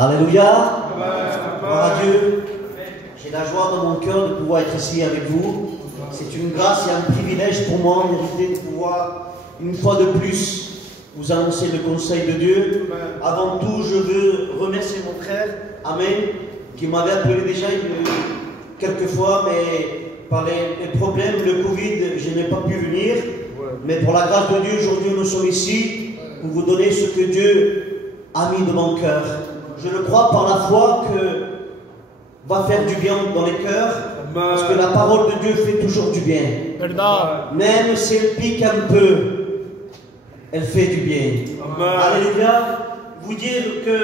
Alléluia. Gloire à Dieu. J'ai la joie dans mon cœur de pouvoir être ici avec vous. C'est une grâce et un privilège pour moi, en vérité, de pouvoir, une fois de plus, vous annoncer le conseil de Dieu. Avant tout, je veux remercier mon frère, Amen, qui m'avait appelé déjà quelques fois, mais par les problèmes, le Covid, je n'ai pas pu venir. Mais pour la grâce de Dieu, aujourd'hui, nous sommes ici pour vous donner ce que Dieu a mis dans mon cœur. Je le crois par la foi que va faire du bien dans les cœurs, parce que la parole de Dieu fait toujours du bien. Même si elle pique un peu, elle fait du bien. Alléluia. Vous dire que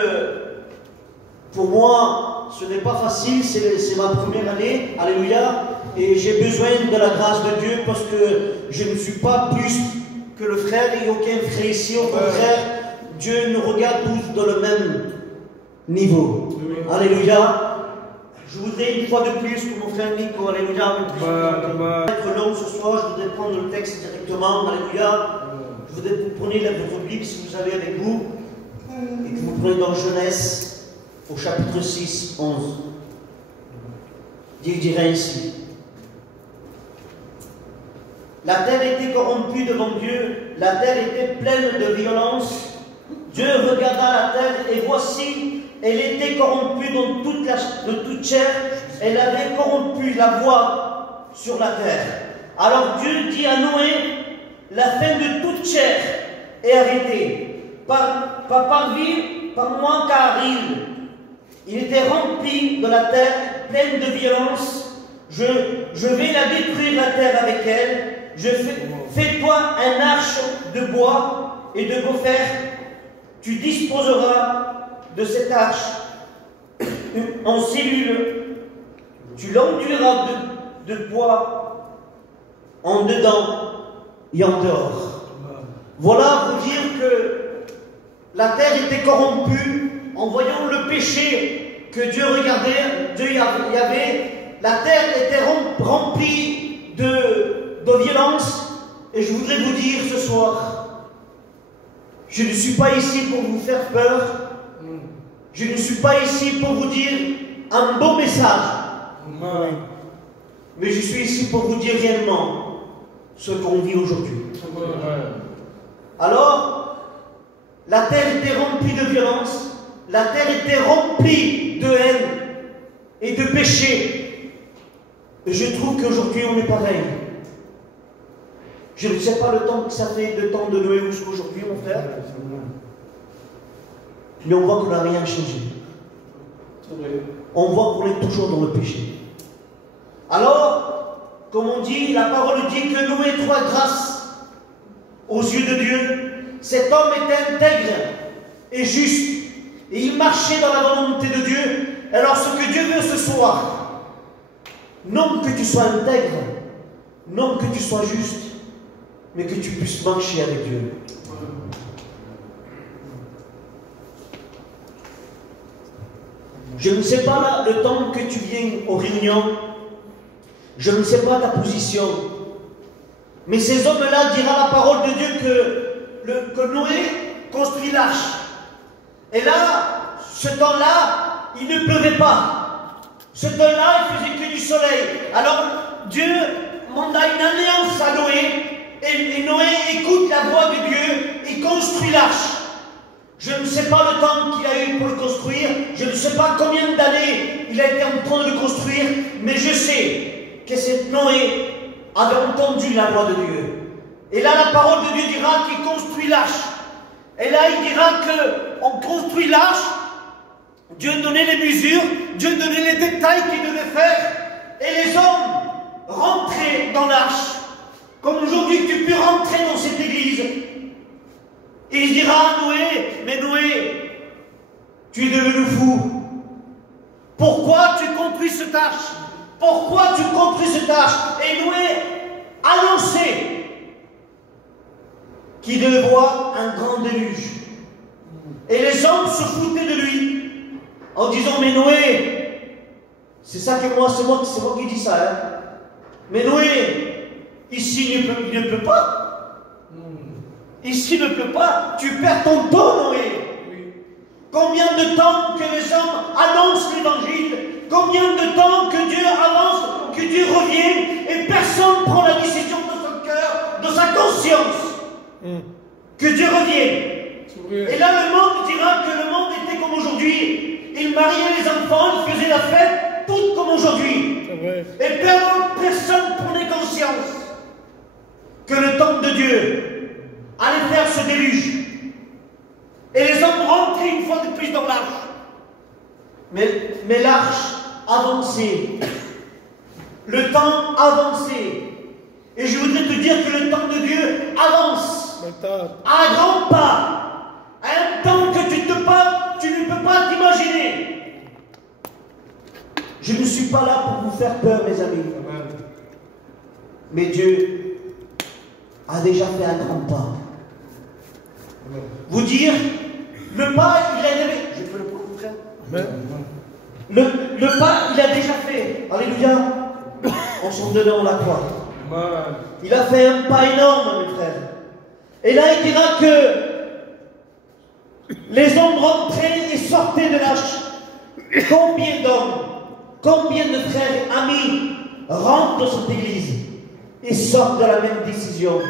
pour moi, ce n'est pas facile, c'est ma première année. Alléluia. Et j'ai besoin de la grâce de Dieu parce que je ne suis pas plus que le frère. Il n'y a aucun frère ici. Au contraire, Dieu nous regarde tous dans le même niveau. Alléluia. Je voudrais une fois de plus que mon frère Nico, alléluia, être long ce soir. Je voudrais prendre le texte directement. Alléluia. Je voudrais que vous preniez votre Bible si vous avez avec vous et que vous preniez dans Genèse au chapitre 6, 11. Dieu dirait ainsi. La terre était corrompue devant Dieu, la terre était pleine de violence. Dieu regarda la terre et voici, elle était corrompue de toute chair. Elle avait corrompu la voie sur la terre. Alors Dieu dit à Noé, la fin de toute chair est arrêtée. Pas par vie, par moins qu'Aril. Il était rempli de la terre, pleine de violence. Je vais la détruire, la terre avec elle. Fais-toi un arche de bois et de gopher. Tu disposeras de cette arche en cellules. Tu l'enduiras de bois en dedans et en dehors. Voilà pour dire que la terre était corrompue en voyant le péché que Dieu regardait. Dieu y avait. La terre était remplie de violence. Et je voudrais vous dire ce soir, je ne suis pas ici pour vous faire peur. Je ne suis pas ici pour vous dire un beau message. Mais je suis ici pour vous dire réellement ce qu'on vit aujourd'hui. Alors, la terre était remplie de violence. La terre était remplie de haine et de péché. Et je trouve qu'aujourd'hui on est pareil. Je ne sais pas le temps que ça fait de temps de Noé jusqu'à aujourd'hui, mon frère. Mais on voit qu'on n'a rien changé. On voit qu'on est toujours dans le péché. Alors, comme on dit, la parole dit que Noé trouva grâce aux yeux de Dieu. Cet homme était intègre et juste. Et il marchait dans la volonté de Dieu. Alors ce que Dieu veut ce soir, non que tu sois intègre, non que tu sois juste, mais que tu puisses marcher avec Dieu. Je ne sais pas là, le temps que tu viens aux réunions, je ne sais pas ta position, mais ces hommes-là dira la parole de Dieu que Noé construit l'arche. Et là, ce temps-là, il ne pleuvait pas. Ce temps-là, il faisait que du soleil. Alors Dieu manda une alliance à Noé. Et Noé écoute la voix de Dieu et construit l'arche. Je ne sais pas le temps qu'il a eu pour le construire. Je ne sais pas combien d'années il a été en train de le construire. Mais je sais que cet Noé avait entendu la voix de Dieu. Et là, la parole de Dieu dira qu'il construit l'arche. Et là, il dira qu'on construit l'arche. Dieu donnait les mesures. Dieu donnait les détails qu'il devait faire. Et les hommes rentraient dans l'arche. Comme aujourd'hui tu peux rentrer dans cette église. Et il dira à Noé, mais Noé, tu es devenu fou. Pourquoi tu construis cette arche? Pourquoi tu construis cette arche? Et Noé annonçait qu'il devait voir un grand déluge. Et les hommes se foutaient de lui en disant, mais Noé, c'est ça que moi, c'est moi qui dis ça. Hein? Mais Noé, ici, il ne pleut pas. Ici, il ne pleut pas. Tu perds ton temps, Noé. Combien de temps que les hommes annoncent l'évangile? Combien de temps que Dieu avance, que Dieu revienne, et personne ne prend la décision de son cœur, de sa conscience, que Dieu revienne. Et là, le monde dira que le monde était comme aujourd'hui. Il mariait les enfants, il faisait la fête, tout comme aujourd'hui. Et personne ne prenait conscience que le temps de Dieu allait faire ce déluge. Et les hommes rentraient une fois de plus dans l'arche. Mais l'arche avançait. Le temps avançait. Et je voudrais te dire que le temps de Dieu avance. À grands pas. À un temps que tu ne peux pas t'imaginer. Je ne suis pas là pour vous faire peur, mes amis. Mais Dieu a déjà fait un grand pas. Vous dire, le pas, il a déjà... Je peux le prendre, frère? Le pas, il a déjà fait. Alléluia. En son donnant la croix. Il a fait un pas énorme, mes frères. Et là, il dira que les hommes rentraient et sortaient de l'arche. Combien d'hommes, combien de frères et amis rentrent dans cette église et sortent de la même décision?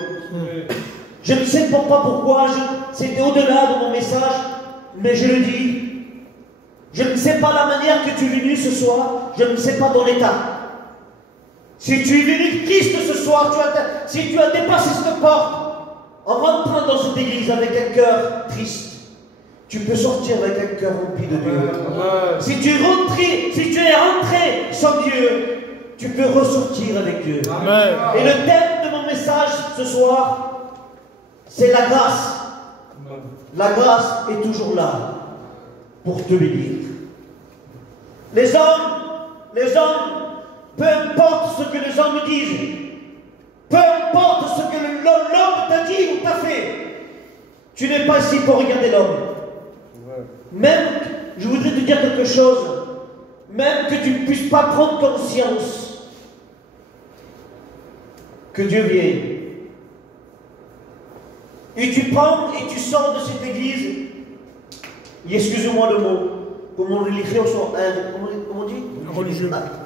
Je ne sais pas pourquoi, c'était au-delà de mon message, mais je le dis. Je ne sais pas la manière que tu es venu ce soir, je ne sais pas ton état. Si tu es venu triste ce soir, si tu as dépassé cette porte, en rentrant dans cette église avec un cœur triste, tu peux sortir avec un cœur rempli de Dieu. Si tu es rentré sans Dieu, tu peux ressortir avec Dieu. Amen. Et le thème de mon message ce soir, c'est la grâce. La grâce est toujours là pour te bénir. Les hommes, peu importe ce que les hommes disent, peu importe ce que l'homme t'a dit ou t'a fait, tu n'es pas ici pour regarder l'homme. Même, je voudrais te dire quelque chose, même que tu ne puisses pas prendre conscience que Dieu vient. Et tu prends et tu sors de cette église, et excusez-moi le mot, comment on l'écrit, comment on dit?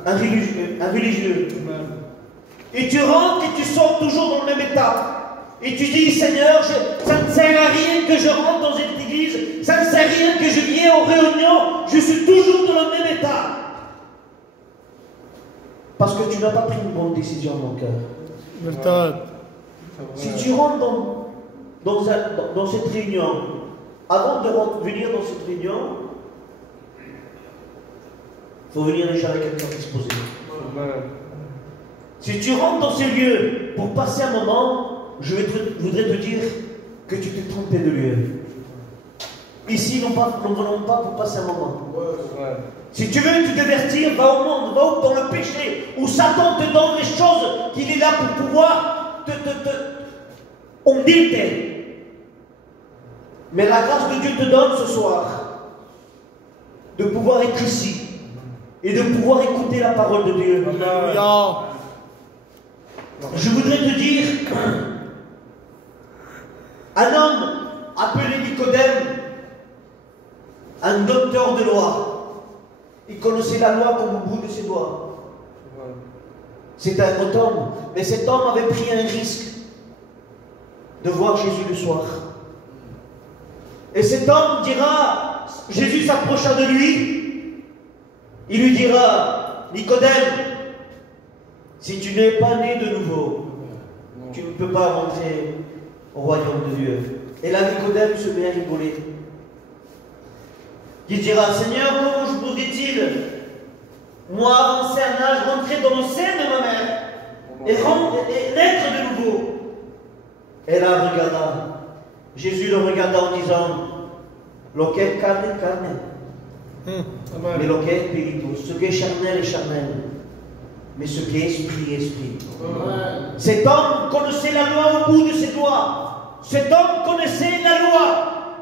Un religieux. Et tu rentres et tu sors toujours dans le même état. Et tu dis, Seigneur, ça ne sert à rien que je rentre dans cette église, ça ne sert à rien que je vienne aux réunions, je suis toujours dans le même état. Parce que tu n'as pas pris une bonne décision, mon cœur. Si tu rentres dans cette réunion, avant de venir dans cette réunion, il faut venir déjà avec un cœur disposé. Si tu rentres dans ces lieux pour passer un moment, je voudrais te dire que tu t'es trompé de lieu. Ici, nous ne venons pas pour passer un moment. Si tu veux te divertir, va au monde, va dans le péché, où Satan te donne les choses qu'il est là pour pouvoir ondirte. Mais la grâce de Dieu te donne ce soir de pouvoir être ici et de pouvoir écouter la parole de Dieu. Je voudrais te dire, un homme appelé Nicodème, un docteur de loi, il connaissait la loi comme au bout de ses doigts. C'était un grand homme, mais cet homme avait pris un risque de voir Jésus le soir. Et cet homme dira, Jésus s'approcha de lui, il lui dira, Nicodème, si tu n'es pas né de nouveau, tu ne peux pas rentrer au royaume de Dieu. Et là, Nicodème se met à rigoler. Il dira, Seigneur, comment pourrais-il, moi, avancé un âge, rentrer dans le sein de ma mère et naître de nouveau? Et là, regarda. Jésus le regarda en disant, Loquet carne, carne. Mais loquet spiritus. Ce qui est charnel est charnel. Mais ce qui est esprit est esprit. Cet homme connaissait la loi au bout de ses doigts. Cet homme connaissait la loi,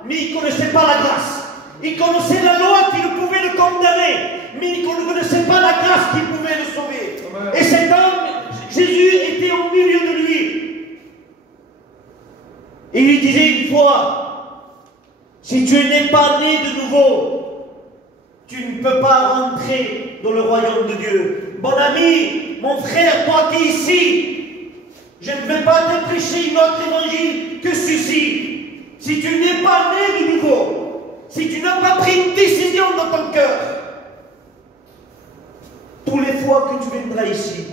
mais il ne connaissait pas la grâce. Il connaissait la loi qui pouvait le condamner, mais il ne connaissait pas la grâce qui pouvait le sauver. Et cet homme, Jésus était au milieu de lui. Et il disait une fois, Si tu n'es pas né de nouveau, tu ne peux pas rentrer dans le royaume de Dieu. Mon ami, mon frère, toi qui es ici, je ne vais pas te prêcher une autre évangile que ceci. Si tu n'es pas né de nouveau, si tu n'as pas pris une décision dans ton cœur, tous les fois que tu viendras ici,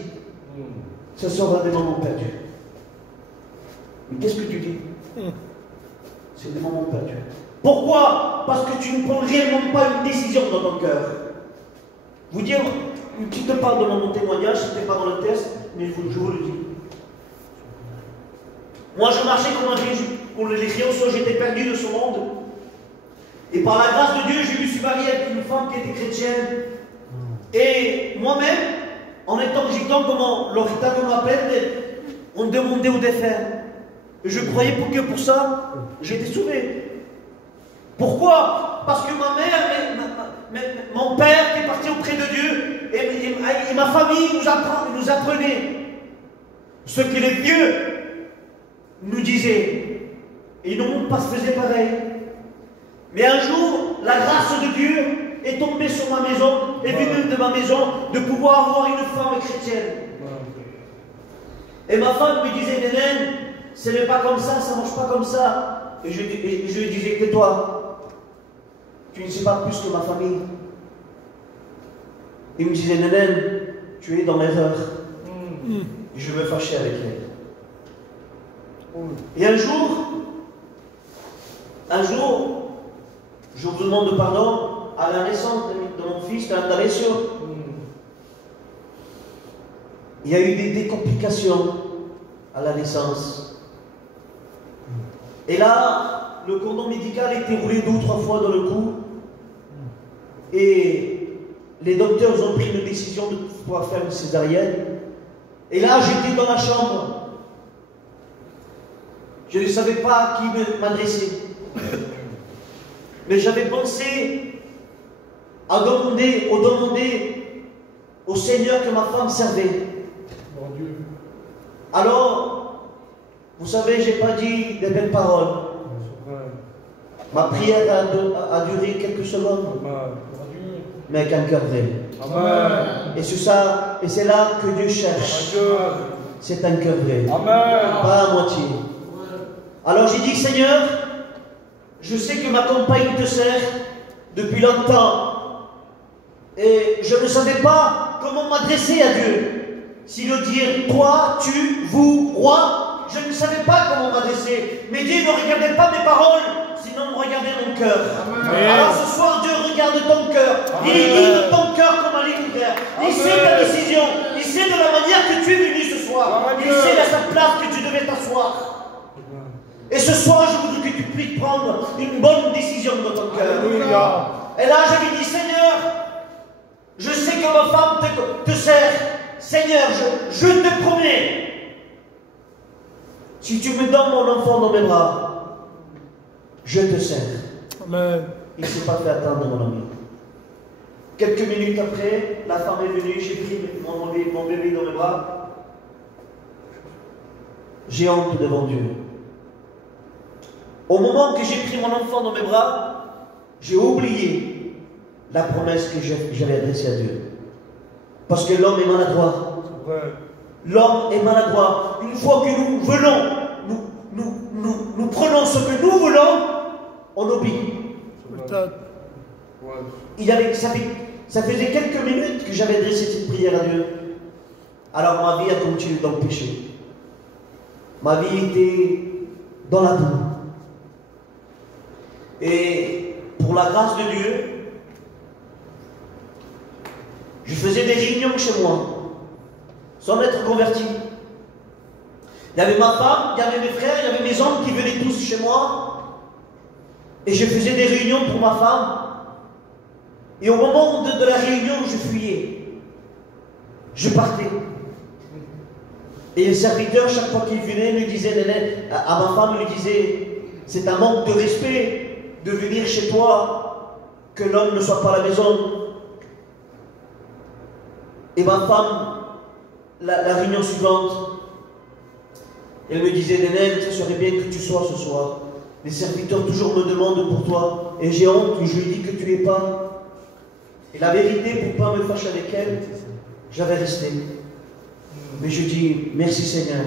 ce sera des moments perdus. Mais qu'est-ce que tu dis? C'est des moments perdus. Pourquoi? Parce que tu ne prends réellement pas une décision dans ton cœur. Vous dire une petite part de mon témoignage, ce n'était pas dans le test, mais je vous le dis. Moi, je marchais comme les créances, j'étais perdu de ce monde. Et par la grâce de Dieu, je me suis marié avec une femme qui était chrétienne. Et moi-même, en étant gitan, comme l'Orita nous l'appelle, on demandait au défunt. Et je croyais que pour ça, j'étais sauvé. Pourquoi? Parce que ma mère, mon père qui est parti auprès de Dieu, et ma famille nous apprenait ce que les vieux nous disaient. Et nous, pas se faisait pareil. Mais un jour, la grâce de Dieu est tombée sur ma maison, est venue de ma maison, de pouvoir avoir une femme chrétienne. Et ma femme me disait, Nénène, ce n'est pas comme ça ne marche pas comme ça. Et je lui disais, que toi, tu ne sais pas plus que ma famille. Il me disait, Nénène, tu es dans l'erreur. Et je me fâchais avec elle. Et un jour, je vous demande pardon à la naissance de mon fils, d'Alessio. Il y a eu des complications à la naissance. Et là, le cordon médical était roulé 2 ou 3 fois dans le cou. Et les docteurs ont pris une décision de pouvoir faire une césarienne. Et là, j'étais dans la chambre. Je ne savais pas à qui m'adresser. Mais j'avais pensé à demander au Seigneur que ma femme servait. Mon Dieu. Alors, vous savez, je n'ai pas dit des belles paroles. Ma prière a duré quelques secondes, mais avec un cœur vrai. Amen. Et c'est là que Dieu cherche. C'est un cœur vrai. Amen. Pas à moitié. Alors j'ai dit, Seigneur, je sais que ma compagne te sert depuis longtemps. Et je ne savais pas comment m'adresser à Dieu. Si le dire toi, tu, vous, roi, je ne savais pas comment m'adresser. Mais Dieu ne regardait pas mes paroles, sinon regardait mon cœur. Alors ce soir, Dieu regarde ton cœur. Il guide ton cœur comme un livre ouvert. Il sait ta décision. Il sait de la manière que tu es venu ce soir. Il sait à sa place que tu devais t'asseoir. Et ce soir, je voudrais que tu puisses prendre une bonne décision dans ton cœur. Et là, je lui dis, Seigneur, je sais que ma femme te sert. Seigneur, je te promets, si tu me donnes mon enfant dans mes bras, je te sers. Amen. Il ne s'est pas fait attendre, mon ami. Quelques minutes après, la femme est venue, j'ai pris mon bébé dans mes bras. J'ai honte devant Dieu. Au moment que j'ai pris mon enfant dans mes bras, j'ai oublié la promesse que j'avais adressée à Dieu. Parce que l'homme est maladroit. L'homme est maladroit. Une fois que nous venons, nous prenons ce que nous voulons, on oublie. Ça faisait quelques minutes que j'avais adressé cette prière à Dieu. Alors ma vie a continué dans le péché. Ma vie était dans la boue. Et pour la grâce de Dieu, je faisais des réunions chez moi, sans être converti. Il y avait ma femme, il y avait mes frères, il y avait mes oncles qui venaient tous chez moi. Et je faisais des réunions pour ma femme. Et au moment de la réunion, je fuyais. Je partais. Et le serviteur, chaque fois qu'il venait, me disait, à ma femme, lui disait, c'est un manque de respect de venir chez toi, que l'homme ne soit pas à la maison. Et ma femme, la réunion suivante, elle me disait, Nénène, ce serait bien que tu sois ce soir. Les serviteurs toujours me demandent pour toi. Et j'ai honte, je lui dis que tu n'es pas. Et la vérité, pour ne pas me fâcher avec elle, j'avais resté. Mais je dis merci Seigneur.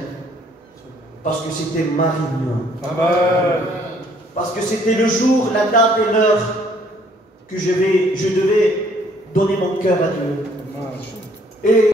Parce que c'était ma réunion. Amen. Parce que c'était le jour, la date et l'heure que je devais donner mon cœur à Dieu. Et